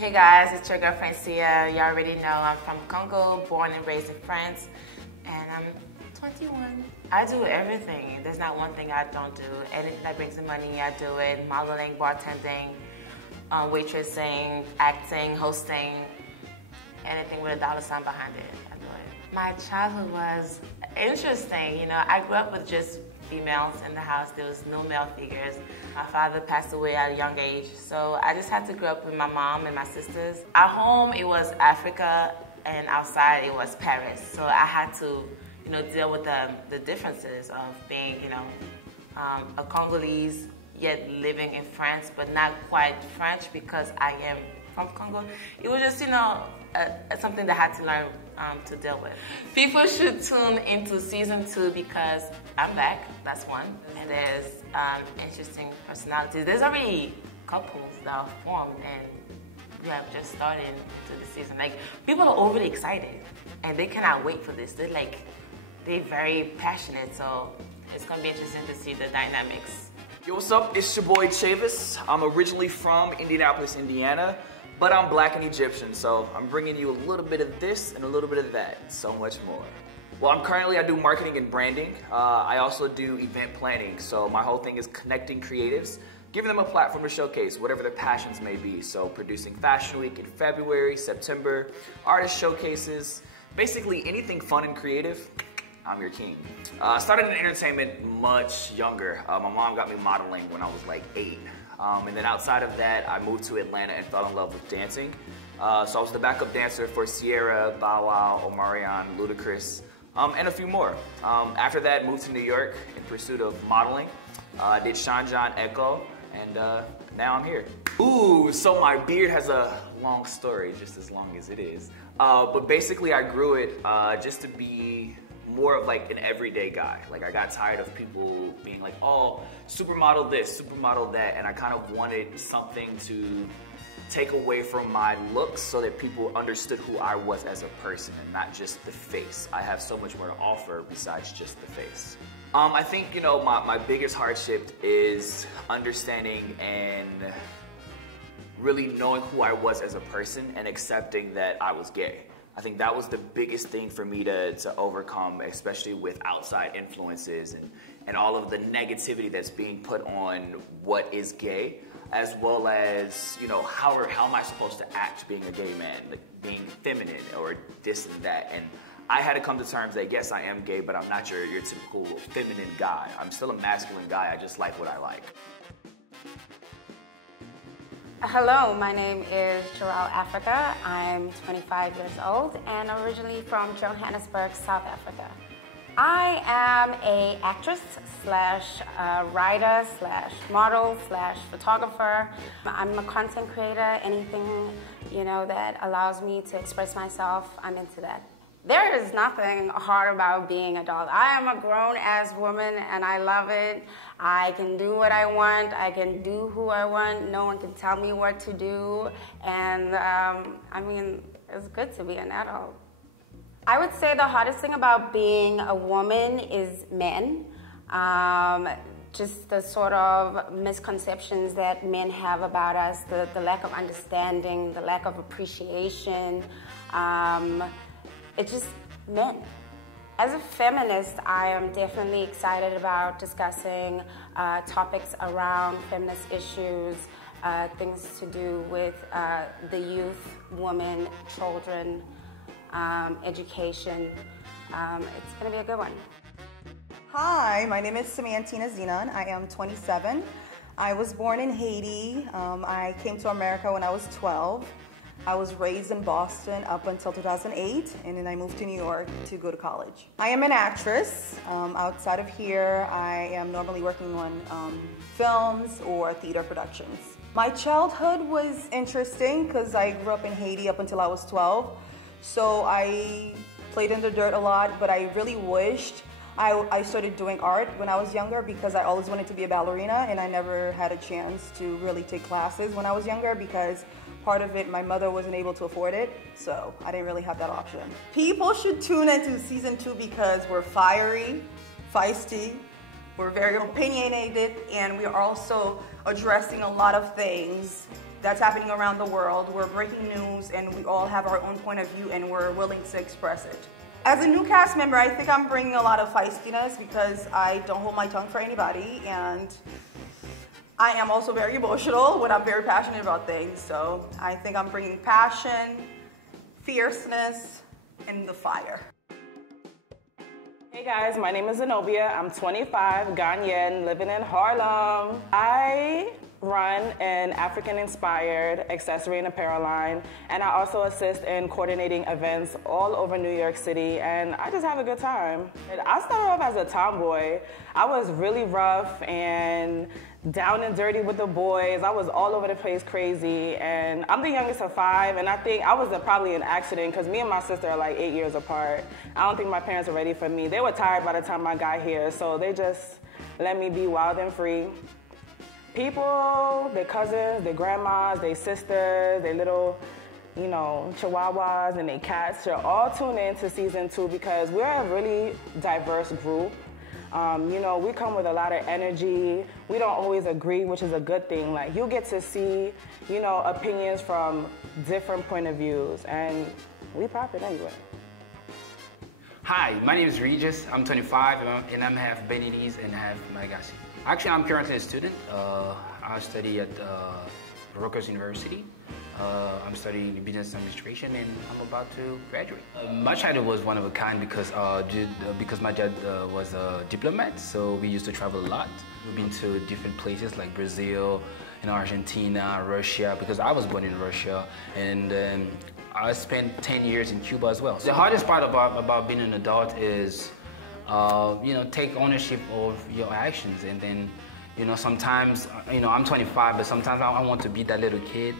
Hey guys, it's your girl Francia. You already know I'm from Congo, born and raised in France, and I'm 21. I do everything. There's not one thing I don't do. Anything that brings in money, I do it. Modeling, bartending, waitressing, acting, hosting, anything with a dollar sign behind it, I do it. My childhood was interesting. You know, I grew up with just females in the house. There was no male figures. My father passed away at a young age, so I just had to grow up with my mom and my sisters. At home, it was Africa, and outside, it was Paris. So I had to, you know, deal with the differences of being, you know, a Congolese, yet living in France, but not quite French because I am from Congo. It was just, you know, something that I had to learn to deal with. People should tune into season 2 because I'm back, that's one. And there's interesting personalities. There's already couples that are formed and we have just started into the season. Like, people are overly excited and they cannot wait for this. They're very passionate, so it's gonna be interesting to see the dynamics. Yo, what's up? It's your boy SHABAZZ. I'm originally from Indianapolis, Indiana, but I'm black and Egyptian, so I'm bringing you a little bit of this and a little bit of that, and so much more. Well, I do marketing and branding. I also do event planning, so my whole thing is connecting creatives, giving them a platform to showcase whatever their passions may be. So producing Fashion Week in February, September, artist showcases, basically anything fun and creative. I'm your king. I started in entertainment much younger. My mom got me modeling when I was like 8. And then outside of that, I moved to Atlanta and fell in love with dancing. So I was the backup dancer for Sierra, Bow Wow, Omarion, Ludacris, and a few more. After that, moved to New York in pursuit of modeling. Did Sean John Echo, and now I'm here. Ooh, so my beard has a long story, just as long as it is. But basically, I grew it just to be more of like an everyday guy. Like, I got tired of people being like, oh, supermodel this, supermodel that, and I kind of wanted something to take away from my looks so that people understood who I was as a person and not just the face. I have so much more to offer besides just the face. I think, you know, my biggest hardship is understanding and really knowing who I was as a person and accepting that I was gay. I think that was the biggest thing for me to overcome, especially with outside influences and all of the negativity that's being put on what is gay, as well as, you know, how am I supposed to act being a gay man, like being feminine or this and that. And I had to come to terms that, yes, I am gay, but I'm not your typical feminine guy. I'm still a masculine guy, I just like what I like. Hello, my name is Jarrell Africa. I'm 25 years old and originally from Johannesburg, South Africa. I am an actress slash writer slash model slash photographer. I'm a content creator. Anything, you know, that allows me to express myself, I'm into that. There is nothing hard about being a doll. I am a grown-ass woman and I love it. I can do what I want. I can do who I want. No one can tell me what to do. And I mean, it's good to be an adult. I would say the hardest thing about being a woman is men. Just the sort of misconceptions that men have about us, the lack of understanding, the lack of appreciation. It's just men. As a feminist, I am definitely excited about discussing topics around feminist issues, things to do with the youth, women, children, education. It's gonna be a good one. Hi, my name is Samantina Zenon. I am 27. I was born in Haiti. I came to America when I was 12. I was raised in Boston up until 2008, and then I moved to New York to go to college. I am an actress. Outside of here, I am normally working on films or theater productions. My childhood was interesting because I grew up in Haiti up until I was 12. So I played in the dirt a lot, but I really wished I started doing art when I was younger because I always wanted to be a ballerina, and I never had a chance to really take classes when I was younger because part of it, my mother wasn't able to afford it, so I didn't really have that option. People should tune into season 2 because we're fiery, feisty, we're very opinionated, and we are also addressing a lot of things that's happening around the world. We're breaking news and we all have our own point of view and we're willing to express it. As a new cast member, I think I'm bringing a lot of feistiness because I don't hold my tongue for anybody, and I am also very emotional when I'm very passionate about things. So I think I'm bringing passion, fierceness, and the fire. Hey guys, my name is Zenobia. I'm 25, Ghanaian, living in Harlem. I run an African-inspired accessory and apparel line, and I also assist in coordinating events all over New York City, and I just have a good time. I started off as a tomboy. I was really rough and down and dirty with the boys. I was all over the place crazy, and I'm the youngest of 5, and I think I was probably an accident because me and my sister are like 8 years apart. I don't think my parents were ready for me. They were tired by the time I got here, so they just let me be wild and free. People, their cousins, their grandmas, their sisters, their little, you know, chihuahuas and their cats should all tune in to season 2 because we're a really diverse group. You know, we come with a lot of energy. We don't always agree, which is a good thing. Like, you get to see, you know, opinions from different point of views, and we pop it anyway. Hi, my name is Regis. I'm 25, and I'm half Beninese and half Malagasy. Actually, I'm currently a student. I study at Rutgers University. I'm studying business administration, and I'm about to graduate. My childhood was one of a kind because my dad was a diplomat, so we used to travel a lot. We've been to different places like Brazil, Argentina, Russia, because I was born in Russia, and I spent 10 years in Cuba as well. The hardest part about being an adult is you know, take ownership of your actions, and then, you know, sometimes, you know, I'm 25, but sometimes I want to be that little kid,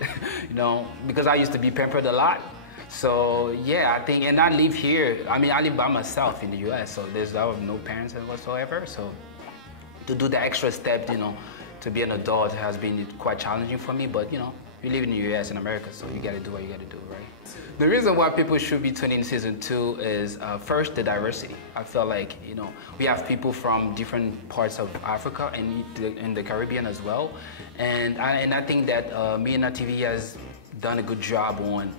you know, because I used to be pampered a lot. So yeah, I think, and I live here. I mean, I live by myself in the U.S., so I have no parents whatsoever. So to do the extra step, you know, to be an adult has been quite challenging for me. But you know, we live in the U.S. and America, so you got to do what you got to do, right? The reason why people should be tuning in season 2 is first, the diversity. I feel like, you know, we have people from different parts of Africa and in the Caribbean as well, and I think that MinaTV has done a good job on,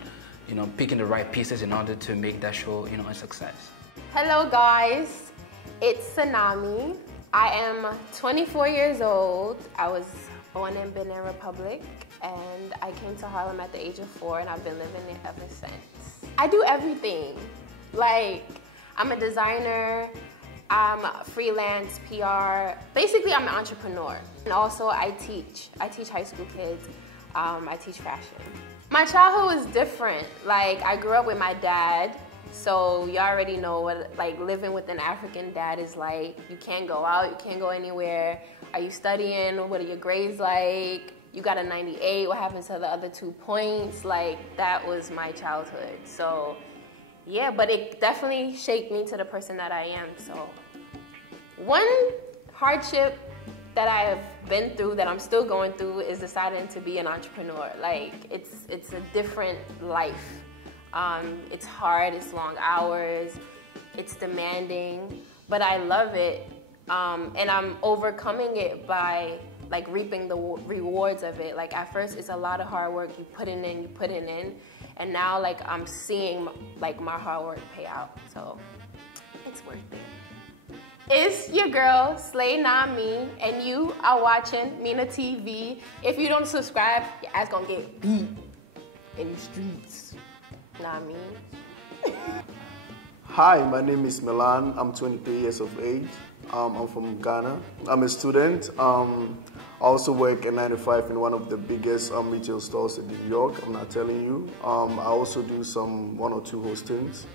you know, picking the right pieces in order to make that show, you know, a success. Hello guys, it's Tsunami. I am 24 years old. I was born in Benin Republic, and I came to Harlem at the age of 4, and I've been living there ever since. I do everything. Like, I'm a designer, I'm a freelance PR. Basically, I'm an entrepreneur. And also, I teach. I teach high school kids. I teach fashion. My childhood was different. Like, I grew up with my dad, so you already know what, like, living with an African dad is like. You can't go out, you can't go anywhere. Are you studying? What are your grades like? You got a 98, what happened to the other 2 points? Like, that was my childhood. So, yeah, but it definitely shaped me to the person that I am. So, one hardship that I have been through, that I'm still going through, is deciding to be an entrepreneur. Like, it's a different life. It's hard, it's long hours, it's demanding, but I love it. And I'm overcoming it by, like, reaping the rewards of it. Like, at first, it's a lot of hard work. You put it in, and now, like, I'm seeing, like, my hard work pay out. So, it's worth it. It's your girl, Slay Not Me, and you are watching MinaTV. If you don't subscribe, your ass gonna get beat in the streets. Not me. Hi, my name is Milan. I'm 23 years of age. I'm from Ghana. I'm a student. I also work at 9 to 5 in one of the biggest retail stores in New York. I'm not telling you. I also do some 1 or 2 hostings.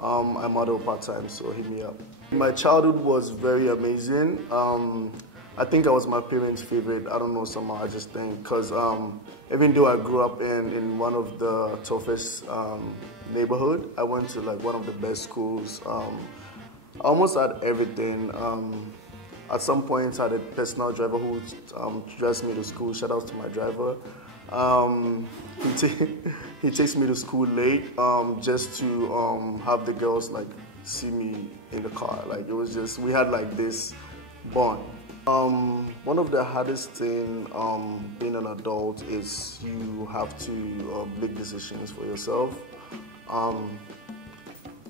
I model part-time, so hit me up. My childhood was very amazing. I think I was my parents' favorite. I don't know, somehow I just think, because even though I grew up in one of the toughest neighborhood, I went to, like, one of the best schools. I almost had everything. At some point, I had a personal driver who dressed me to school. Shout out to my driver. He takes me to school late just to have the girls, like, see me in the car. Like, it was just, we had, like, this bond. One of the hardest thing being an adult is you have to make decisions for yourself.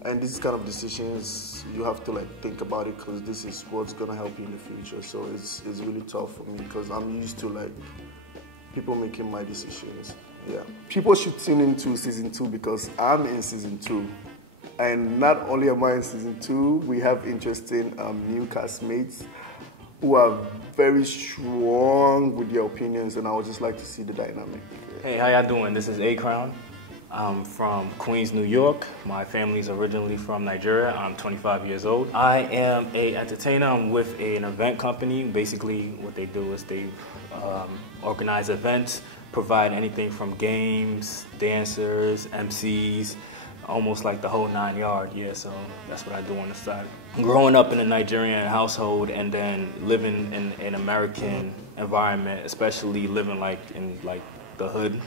And these kind of decisions, you have to think about it because this is what's gonna help you in the future. So it's really tough for me because I'm used to people making my decisions. Yeah. People should tune into season 2 because I'm in season 2. And not only am I in season 2, we have interesting new castmates who are very strong with their opinions, and I would just like to see the dynamic. Hey, how y'all doing? This is ACROWN. I'm from Queens, New York. My family's originally from Nigeria. I'm 25 years old. I am an entertainer. I'm with an event company. Basically, what they do is they organize events, provide anything from games, dancers, MCs, almost like the whole 9 yards. Yeah, so that's what I do on the side. Growing up in a Nigerian household and then living in an American environment, especially living in the hood,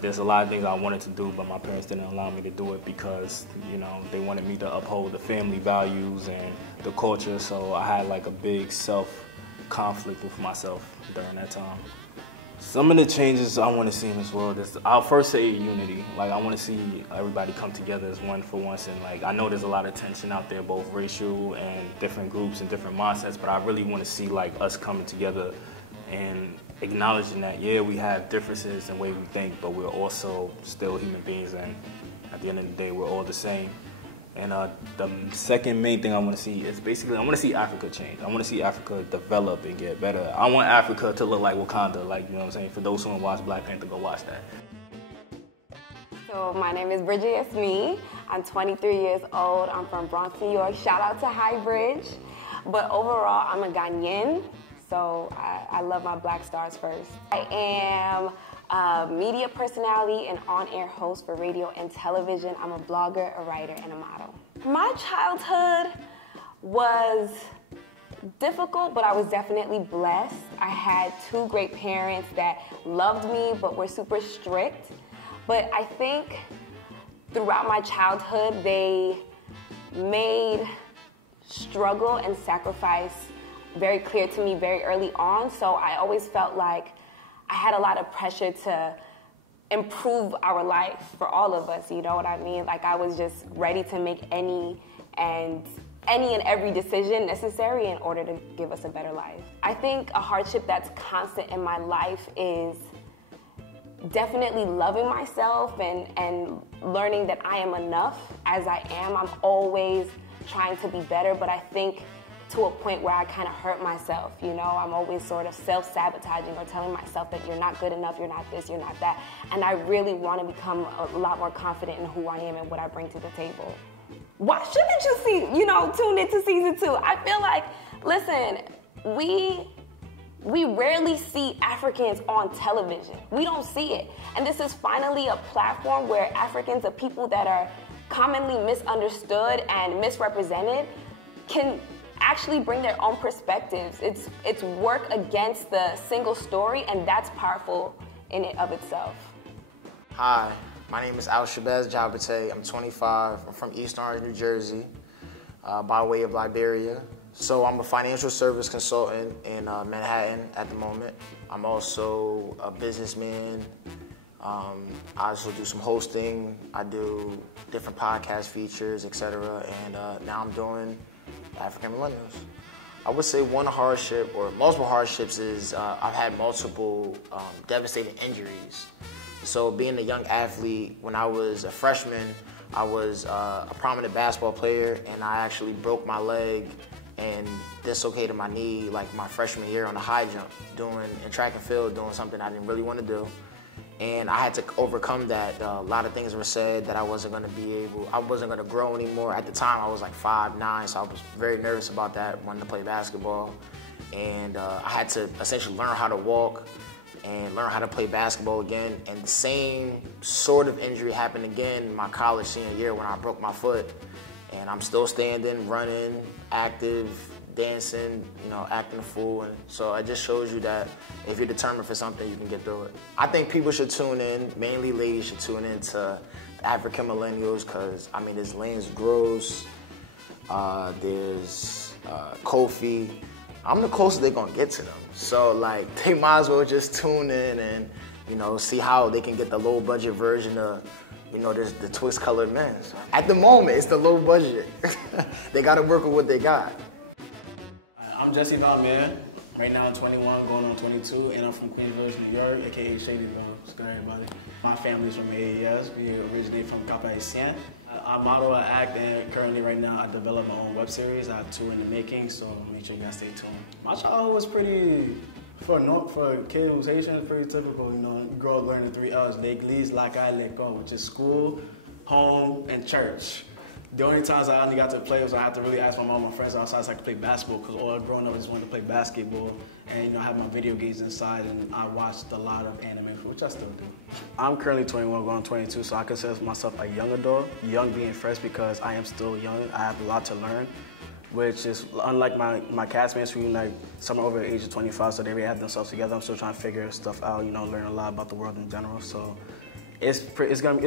there's a lot of things I wanted to do, but my parents didn't allow me to do it because, they wanted me to uphold the family values and the culture, so I had a big self-conflict with myself during that time. Some of the changes I want to see in this world is, I'll first say unity. I want to see everybody come together as one for once, and I know there's a lot of tension out there, both racial and different groups and different mindsets, but I really want to see us coming together and acknowledging that, yeah, we have differences in the way we think, but we're also still human beings, and at the end of the day, we're all the same. And the second main thing I want to see is basically, I want to see Africa change. I want to see Africa develop and get better. I want Africa to look like Wakanda, you know what I'm saying? For those who haven't watched Black Panther, go watch that. So my name is BRIDGET, it's me. I'm 23 years old. I'm from Bronx, New York. Shout out to High Bridge. But overall, I'm a Ghanaian, so I love my Black stars first. I am a media personality and on-air host for radio and television. I'm a blogger, a writer, and a model. My childhood was difficult, but I was definitely blessed. I had 2 great parents that loved me, but were super strict. But I think throughout my childhood, they made struggle and sacrifice very clear to me very early on. So I always felt like I had a lot of pressure to improve our life for all of us, you know what I mean? I was just ready to make any and every decision necessary in order to give us a better life. I think a hardship that's constant in my life is definitely loving myself and learning that I am enough as I am. I'm always trying to be better, but I think to a point where I kind of hurt myself, I'm always sort of self-sabotaging or telling myself that you're not good enough, you're not this, you're not that. And I really want to become a lot more confident in who I am and what I bring to the table. Why shouldn't you tune into season 2? I feel like, listen, we rarely see Africans on television. We don't see it. And this is finally a platform where Africans, the people that are commonly misunderstood and misrepresented, can actually bring their own perspectives. It's work against the single story, and that's powerful in and of itself. Hi, my name is SHABAZZ. I'm 25. I'm from East Orange, New Jersey, by way of Liberia. So I'm a financial service consultant in Manhattan at the moment. I'm also a businessman. I also do some hosting. I do different podcast features, etc. And now I'm doing African Millennials. I would say one hardship or multiple hardships is I've had multiple devastating injuries. So being a young athlete, when I was a freshman, I was a prominent basketball player, and I actually broke my leg and dislocated my knee my freshman year on the high jump, in track and field, doing something I didn't really want to do. And I had to overcome that. A lot of things were said that I wasn't going to grow anymore. At the time, I was 5'9", so I was very nervous about that, wanting to play basketball. And I had to essentially learn how to walk and learn how to play basketball again. And the same sort of injury happened again my college senior year when I broke my foot. And I'm still standing, running, active, dancing, acting a fool. And so it just shows you that if you're determined for something, you can get through it. I think people should tune in, mainly ladies should tune in to African Millennials, because, there's Lance Gross, there's Kofi, I'm the closest they're gonna get to them. So like, they might as well just tune in and, you know, see how they can get the low budget version of, you know, there's the twist colored men's. At the moment, it's the low budget. They gotta work with what they got. I'm Jesse Valmer. Right now I'm 21, going on 22, and I'm from Queens Village, New York, aka Shadyville. What's good, everybody? My family's from AES. We originate from Cap Haitien. I model, I act, and currently right now I develop my own web series. I have 2 in the making, so make sure you guys stay tuned. My childhood was pretty, for a kid who's Haitian, it's pretty typical. You know, you grow up learning 3 L's, l'église, la caille, l'école, which is school, home, and church. The only times I only got to play was I had to really ask my mom and friends outside so I could play basketball, because all growing up I just wanted to play basketball. And you know, I had my video games inside, and I watched a lot of anime, which I still do. I'm currently 21, going on 22, so I consider myself a young adult. Young being fresh because I am still young. I have a lot to learn, which is unlike my castmates who like some are over the age of 25, so they already have themselves together. I'm still trying to figure stuff out, you know, learn a lot about the world in general. So it's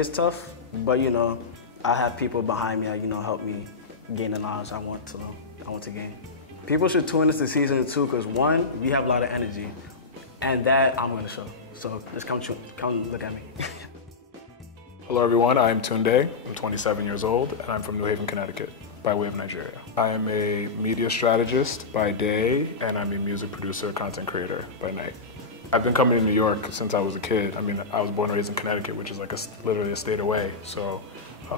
tough, but you know, I have people behind me that, you know, help me gain the knowledge I want to gain. People should tune into season 2 because 1, we have a lot of energy, and that I'm going to show. So let's come look at me. Hello everyone, I am Tunde. I'm 27 years old, and I'm from New Haven, Connecticut, by way of Nigeria. I am a media strategist by day, and I'm a music producer, content creator by night. I've been coming to New York since I was a kid. I mean, I was born and raised in Connecticut, which is like literally a state away. So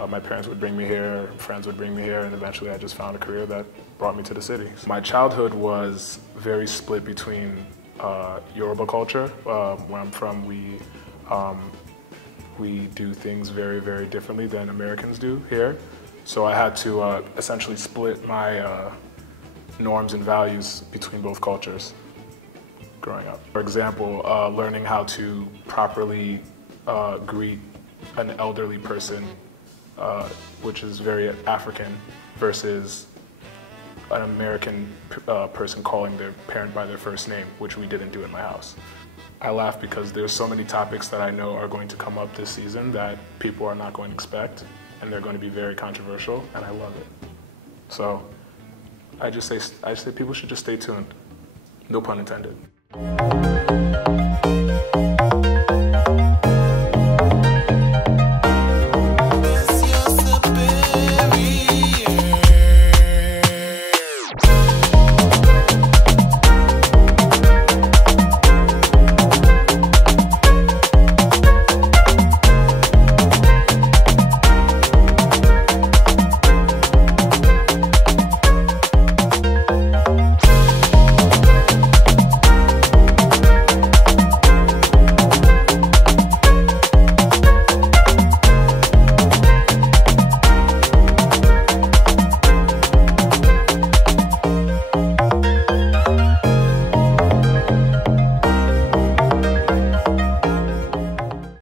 my parents would bring me here, friends would bring me here, and eventually I just found a career that brought me to the city. My childhood was very split between Yoruba culture. Where I'm from, we do things very, very differently than Americans do here. So I had to essentially split my norms and values between both cultures growing up. For example, learning how to properly greet an elderly person, which is very African, versus an American person calling their parent by their first name, which we didn't do in my house. I laugh because there's so many topics that I know are going to come up this season that people are not going to expect, and they're going to be very controversial, and I love it. So I just say people should just stay tuned. No pun intended.